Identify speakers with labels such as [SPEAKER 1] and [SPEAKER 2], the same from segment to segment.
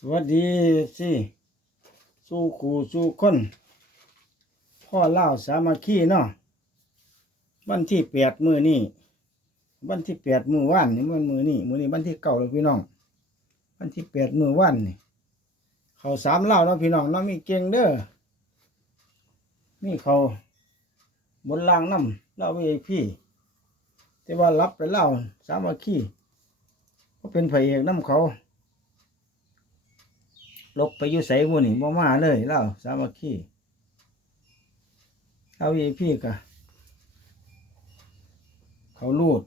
[SPEAKER 1] สวัสดีสิสู้ขู่สู้คนพ่อเล่าสามัคคีเนาะวันที่แปดมือนี่วันที่แปดมือว่านนี่มันมือนี่มือนี่วันที่เก้าแล้วพี่น้องวันที่แปดมือว่านนี่เขาสามเล่าเนาะพี่น้องเนาะมีเก่งเด้อมีเขาบนล่างน้ำเล่าวีพี่แต่ว่ารับไปเล่าสามัคคีก็เป็นพระเอกน้ำเขา ลบไปอยู่ใส่บุนี่บ่มาเลยเล่าสามัคคีเอาอีพี่กะเขาลูด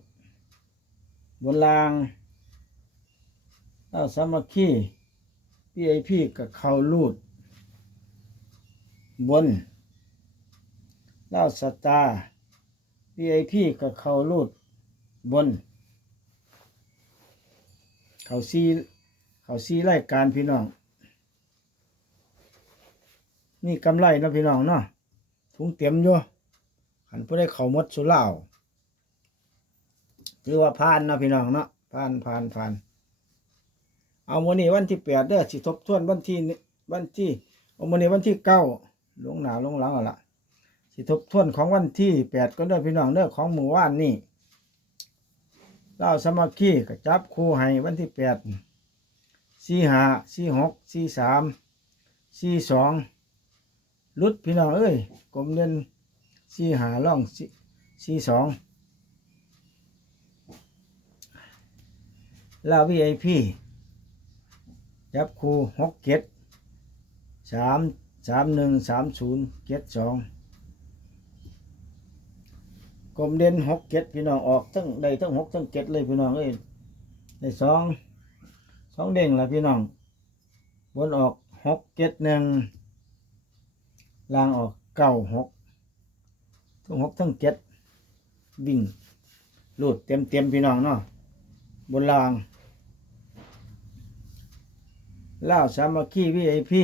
[SPEAKER 1] บนรางเล่าสามัคคีพี่ไอพี่กับเขาลูด บนเล่าสตาพี่ไอพี่กับเขาลูด บน เขาซีเขาซีรายการพี่น้อง นี่กำไรนะพี่น้องเนาะถุงเต็มอยู่ขันผู้ได้เขามดสุเหล่าถือว่าผ่านนะพี่น้องเนาะผ่านผ่านผ่านเอาวันนี้วันที่แปดเด้อสิทบทวนวันที่วันที่เอาวันนี้วันที่เก้าลงหนาวลงหลังเอาละสิทบทวนของวันที่แปดก็เด้อพี่น้องเด้อของหมู่ว่านนี่เล่าสมัคคีกับจับคู่ให้วันที่แปดสี่ห้าสี่หกสี่สามสี่สอง รุดพี่น้องเอ้ยกลมเด่นสี่หาล่องสี่สองลาวีไอพีจับคูหกเก็ดสามสามหนึ่งสามศูนย์เก็ดสองกลมเด่นหกเก็ดพี่น้องออกทั้งได้ทั้งหกทั้งเก็ดเลยพี่น้องเอ้ยได้สองสองเด้งละพี่น้องบนออกหกเก็ดหนึ่ง ล่างออกเก้าหกทั้งหกทั้งเจ็ดวิ่งลูดเต็มเต็มพี่น้องเนาะบนล่างล่าสามัคคีวีไอพี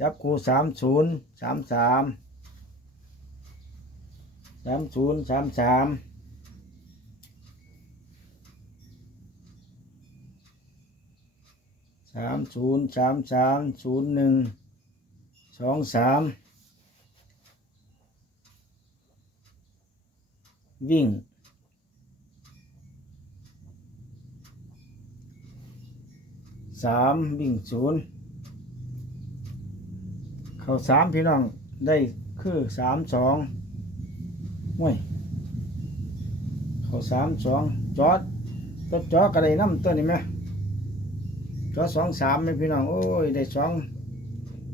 [SPEAKER 1] จับคูสามศูนย์สามสามสามศูนย์สามสามสามศูนย์สามสามศูนย์หนึ่ง องสามวิ่งสามวิ่งศูนย์เขาสามพี่น้องได้คือสามสองห้วยเขาสามสองจอดตัวจอดกระไดน้ำตัวนี้ไหมจอดสองสามไหมพี่น้องโอ้ยได้สอง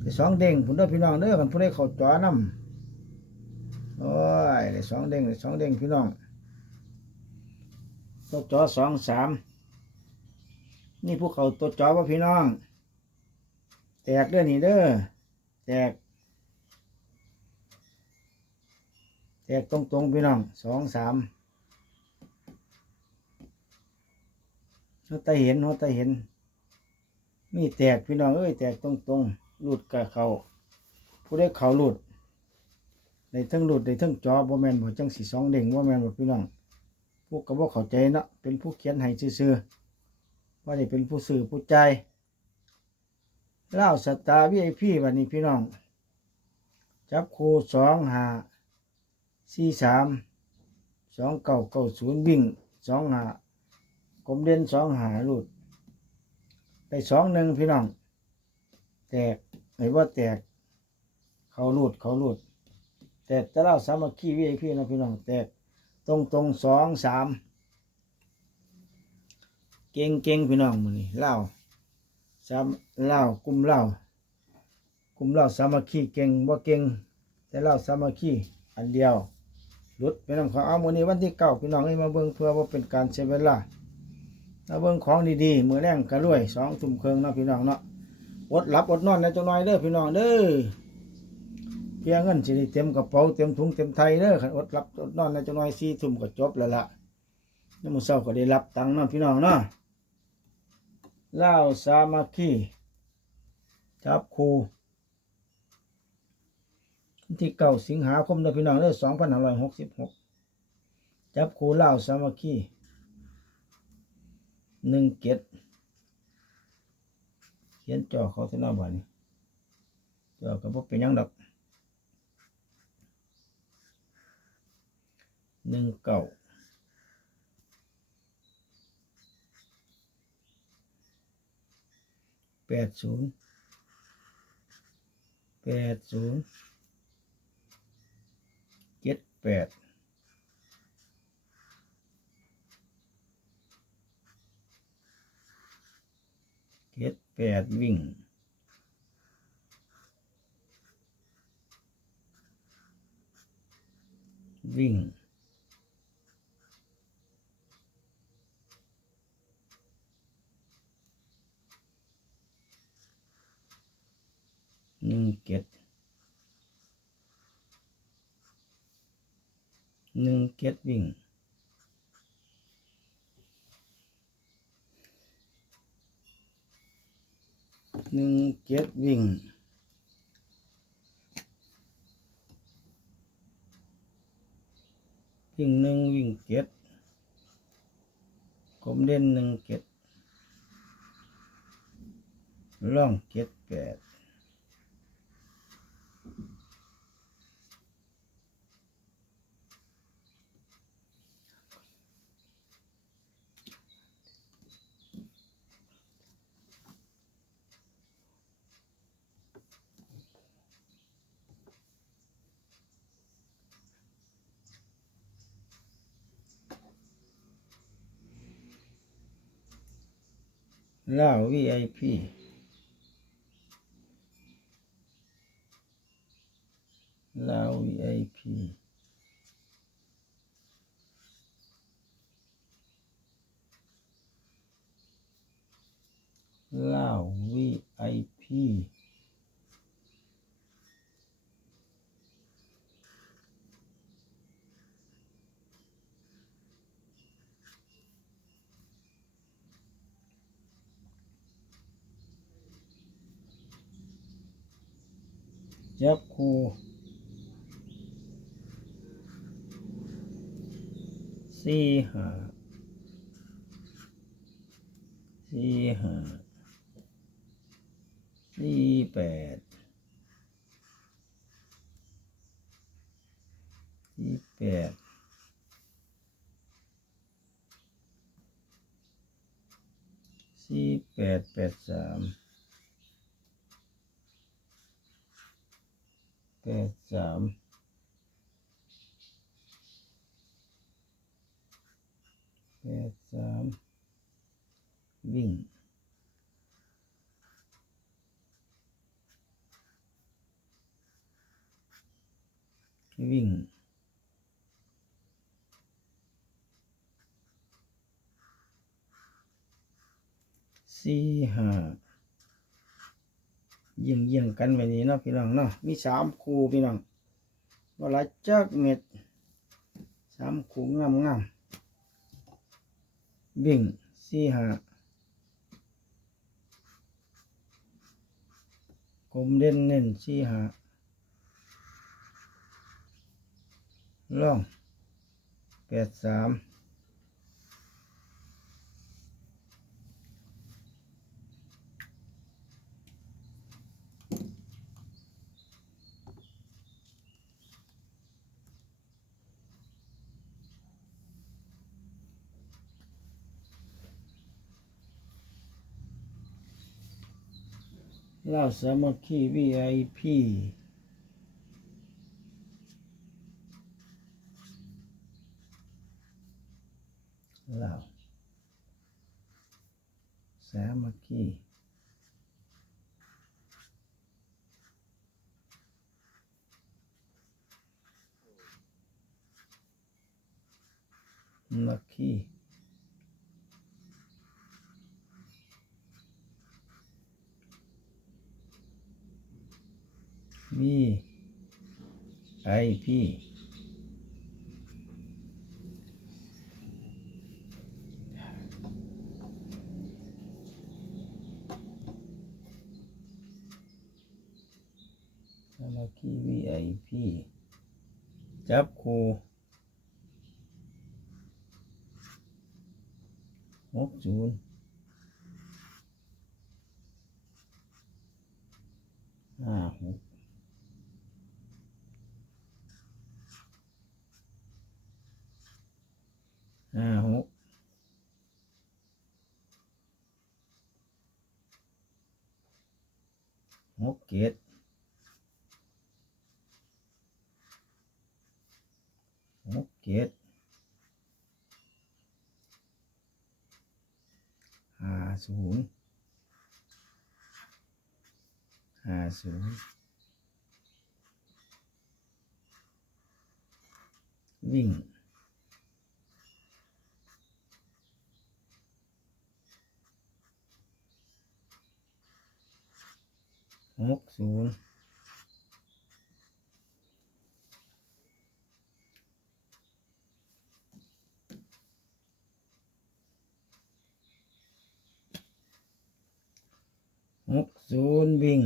[SPEAKER 1] ได้สองเด้งผมเด้อพี่น้องเด้อกันผู้ใดเขาจอน้ำโอ้ยได้สองเด้งได้สองเด้งพี่น้องตัวจ่อสองสามนี่พวกเขาตัวจ่อว่าพี่น้อง แตกเด้อนี่เด้อแตกแตกตรงตรงๆพี่น้องสองสามเขาตาเห็นเขาตาเห็น มีแตกพี่น้องเอ้ยแตกตรงต รงๆหลุดกับเขา ผู้ได้เขาหลุดในทั้งหลุดในทั้งจอบ่แมนบ่จังสีสองเด้งบ่แมนบ่พี่น้องพวกก็บ่เข้าใจเนาะเป็นผู้เขียนให้ซื่อๆว่านี่เป็นผู้สื่อผู้ใจเล่าสตาร์วีไอพีวันนี้พี่น้อง จับคู่สองหาสี่สามสองเก้าเก้าศูนย์วิ่งสองหากลมเด่นสองหาหลุดได้สองหนึ่งพี่น้อง แตกไหนว่าแตก เขาหลูดเขาหลูดแต่จะเล่าสามัคคีวีไอพีนะพี่น้องแตกตรงตรงสองสามเก่งเก่งพี่น้องมือนี่เล่าสามเล่ากลุ่มเล่ากลุ่มเล่าสามัคคีเก่งว่าเก่งแต่เล่าสามัคคีอันเดียวหลุดพี่น้องเขาเอามือนี้วันที่เก้าพี่น้องให้มาเบิ่งเพื่อว่าเป็นการเสียเวลาถ้าเบิ่งของดีๆมือแรงกระรวยสองทุ่มครึ่งเนาะพี่น้องเนาะ อดหลับอดนอนในจังน้อยเด้อพี่น้องเด้อเพียงเงินสิเต็มกระเป๋าเต็มถุงเต็มไทยเด้อคันอดหลับอดนอนในจังน้อยสี่ทุ่มก็จบแล้วล่ะนี่มื้อเช้าก็ได้รับตังค์นะพี่น้องเนาะเลาสามัคคีจับครูที่เก้าสิงหาคมเด้อพี่น้องเด้อสองพันห้าร้อยหกสิบหกจับครูลาสามัคคีหนึ่งเจ็ด ขียนจอเขาเท่านั้นบ่นี่จอก็บ่เป็นหยังดอกหนึ่งเก้าแปดศูนย์แปดศูนย์เจ็ดแปด เจ็ดแปดวิ่งวิ่ง หนึ่งเจ็ดหนึ่งเจ็ดวิ่ง หนึ่งเจ็ดวิ่งวิ่งหนึ่งวิ่งเจ็ดกลมเด่นหนึ่งเจ็ดล่องเจ็ดแปด เล่า VIP เล่า VIP เล่า VIP จับคู่สี่ห้าสี่ห้าสี่แปดสี่แปดสี่แปดแปดสามแปด สามแปดสามวิ่งวิ่งสี่ห้า เยี่ยงเยี่ยงกันไว้นี้เนาะพี่น้องเนาะมีสามคู่พี่น้องว่าละจักเม็ดสามคู่งามงามๆวิ่งสี่หากลมเด่นเน้นสี่หาล่องแปดสาม เล่าสามัคคี VIP เล่าสามัคคีมัคคี มีไอพีสามัคคี VIP จับคู่หกศูนย์ ห้าหก ห้าหกหกเจ็ดหกเจ็ดห้าศูนย์ห้าศูนย์วิ่ง หกศูนย์หกศูนย์วิ่ง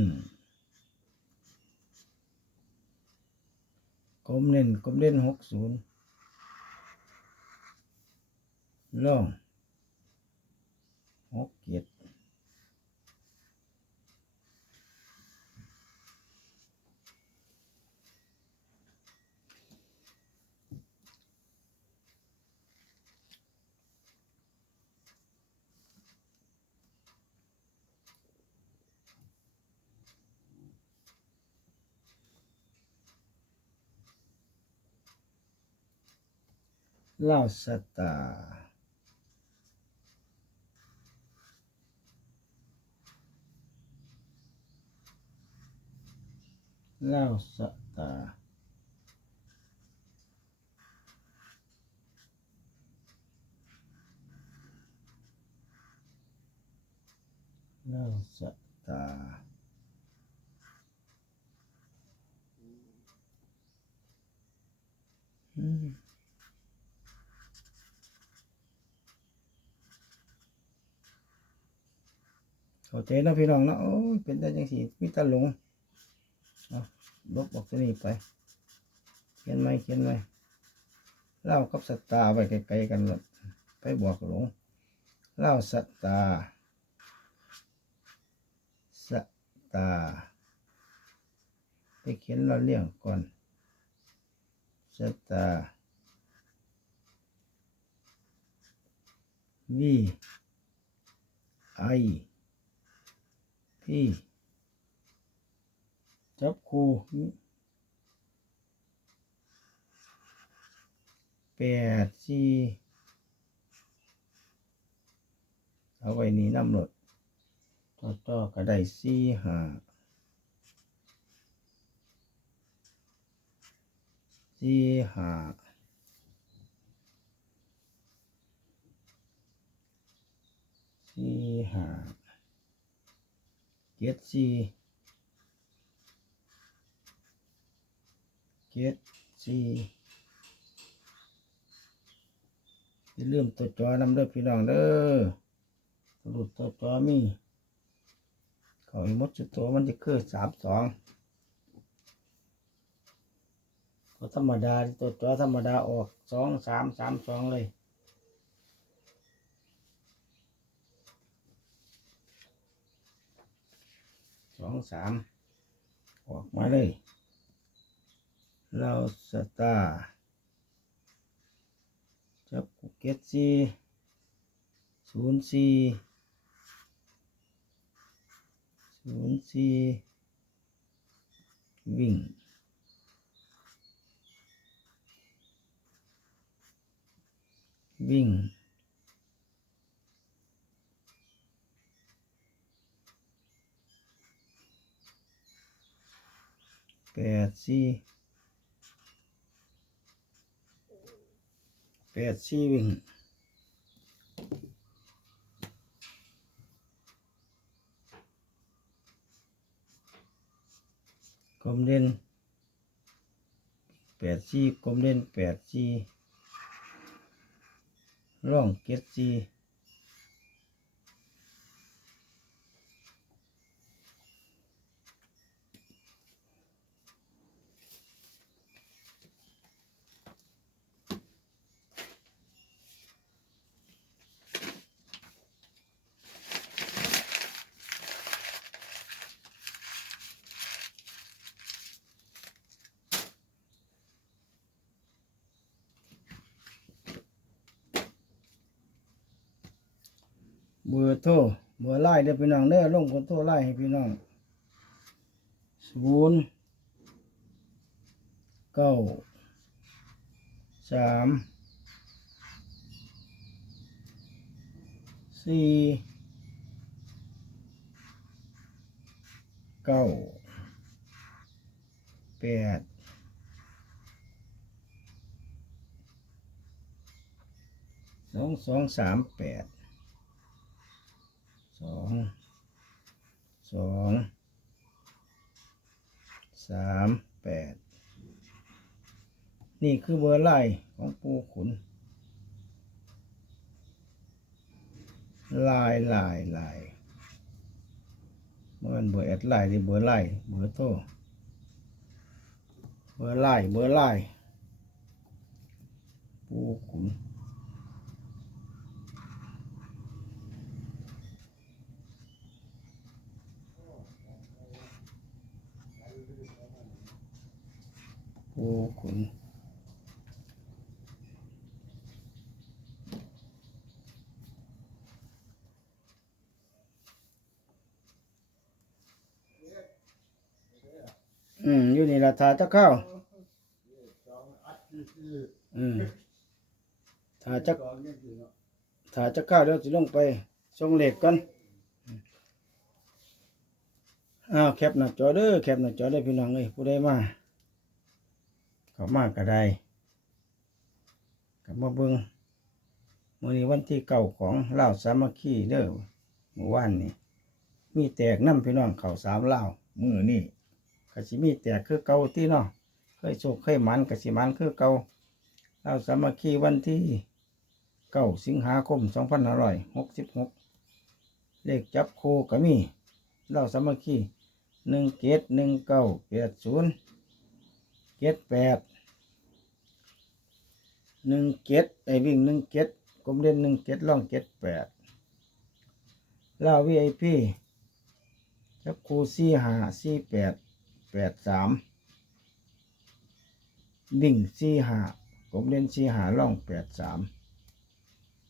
[SPEAKER 1] กลมเล่นกลมเล่นหกศูนย์ล่องหกเจ็ด เล่าสตาร์เล่าสตาร์เล่าสตาร์อืม เข้า ใจเนาะพี่น้องเนาะโอ้ยเป็นได้จังสีมีแตาหลงลบออกตัวนี้ไป เขียนไหมเขียนไหมเล่ากับสัตตาไว้ไกลๆกันหมดไปบอกหลงเล่าสัตตาร์สตาไปเขียนเราเลี่ยงก่อนสัตตาวีไอ พี่ จับคูแปดสี่เอาไว้นี่น้ำรถต่อต่อก็ได้สี่ห้าสี่ห้าสี่ห้า เจ็ดสี่เจ็ดสี่อย่าลืมตัวจอนำเด้อพี่น้องเด้อสรุปตัวจอมีเขาอีมดจุดตัวมันจะคือสามสองตัวธรรมดาตัวจอธรรมดาออกสองสามสามสองเลย องสามออกมาเลยเราสตาร์จับกูเก็ตซีศูนย์สี่ศูนย์สี่วิ่งวิ่ง แปดสี่แปดสี่วิ่งกลมเด่นแปดสี่กลมเด่นแปดสี่ร่องเก็ดสี่ บอร์โทรเบอร์ไลน์เด้อพี่น้องเด้อลงคนโทรไลน์ให้พี่น้องศูนย์เก้าสามสี่เก้าแปดสองสองสามแปด องสองสามแปดนี่คือเบอร์ไลน์ของปูขุนไลน์ไลน์ไลน์มันเบอร์แอดไลน์หรือเบอร์ไลน์เบอร์โทรเบอร์ไลน์เบอร์ไลน์ปูขุน ปูขุนอืมอยู่นี่ละทาจะเข้าอืมทาจะทาจะเข้าเดี๋ยวจะลงไปส่งเหล็กกันอ้าวแคปหน้าจอเด้อแคปหน้าจอได้อพี่น้องเอ้ยผู้ใดมา เขามากก็ได้กับมาเบิงมื่อนี้วันที่เก่าของเล่าสามัคคีเด้อมื่อวานนี้มีแตกน้ำพี่น้องเขาสามเล่ามือนี่กสิมีแตกคือเก่าที่เนาะเคยโชคเคยมันกสิมันคือเก่าเล่าสามัคคีวันที่เก้าสิงหาคมสองพันห้าร้อยหกสิบหกเลขจับโคก็มีเล่าสามัคคีหนึ่งเกตหนึ่งเก้าแปดศูนย์เจ็ดแปด หนึ่งเจ็ดไอวิ่งหนึ่งเจ็ดกลมเล่นหนึ่งเจ็ดล่องเจ็ดแปดล่าวีไอพีจับคูสี่ห้าสี่แปดแปดสามวิ่งสี่ห้ากลมเล่นสี่ห้าล่องแปดสาม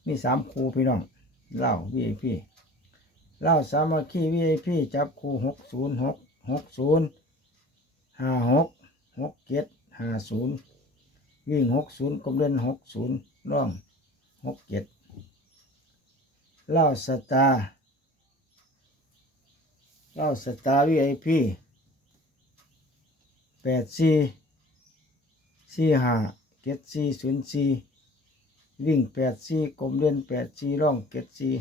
[SPEAKER 1] มีสามคูพี่น้องเล่าวีไอพีเล่าสามัคคีวีไอพีจับคูหกศูนย์หกหกศูนย์ห้าหกหกเจ็ดห้าศูนย์ วิ่งหกศูนย์กลมเล่นหกศูนย์ร่องหกเจ็ดเล่าสตาเล่าสตาวีไอพีแปดสี่สี่ห้าเจ็ดสี่ศูนย์สี่วิ่งแปดสี่กลมเล่นแปดสี่ร่องเจ็ดสี่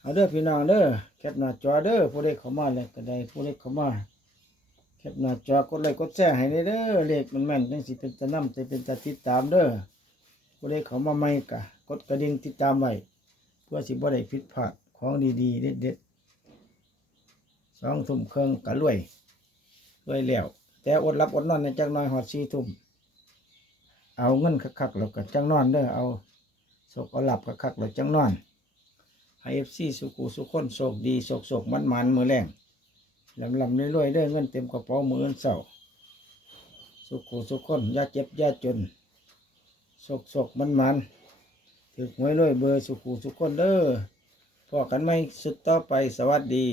[SPEAKER 1] เอาเด้อพี่น้องเด้อแคปหน้าจอเด้อผู้ใดเข้ามาแล้วก็ได้ผู้ใดเข้ามา คปหน้าจอกดไลค์กดแชร์ให้ได้เด้อเลขมันแม่นจังสิเป็นตะนำจะเป็นตะติดตามเด้อผู้ใดเขามาใหม่กะกดกระดิ่งติดตามไว้เพื่อสิบ่ได้ผิดพลาดของดีๆเด็ดๆสองทุ่มเครึ่องกะรวยรวยแล้ว แต่อดรับอดนอนในจักน้อยหอดสี่ทุ่มเอาเงินคักๆแล้วก็จังนอนเด้อเอาโศกเอาหลับคักๆแล้วจังนอนให้เอฟซีสุกูสุขคนโศกดีโศกโศกมันมันๆมือแรง ลำลำรวยๆได้เงินเต็มกระเป๋ามือเงินเศร้าสุขุสุขคนยาเจ็บยาจนสกสกมันมันถือหวยรวยเบอร์สุขุสุขคนเด้อพอกันไหมสุดต่อไปสวัสดี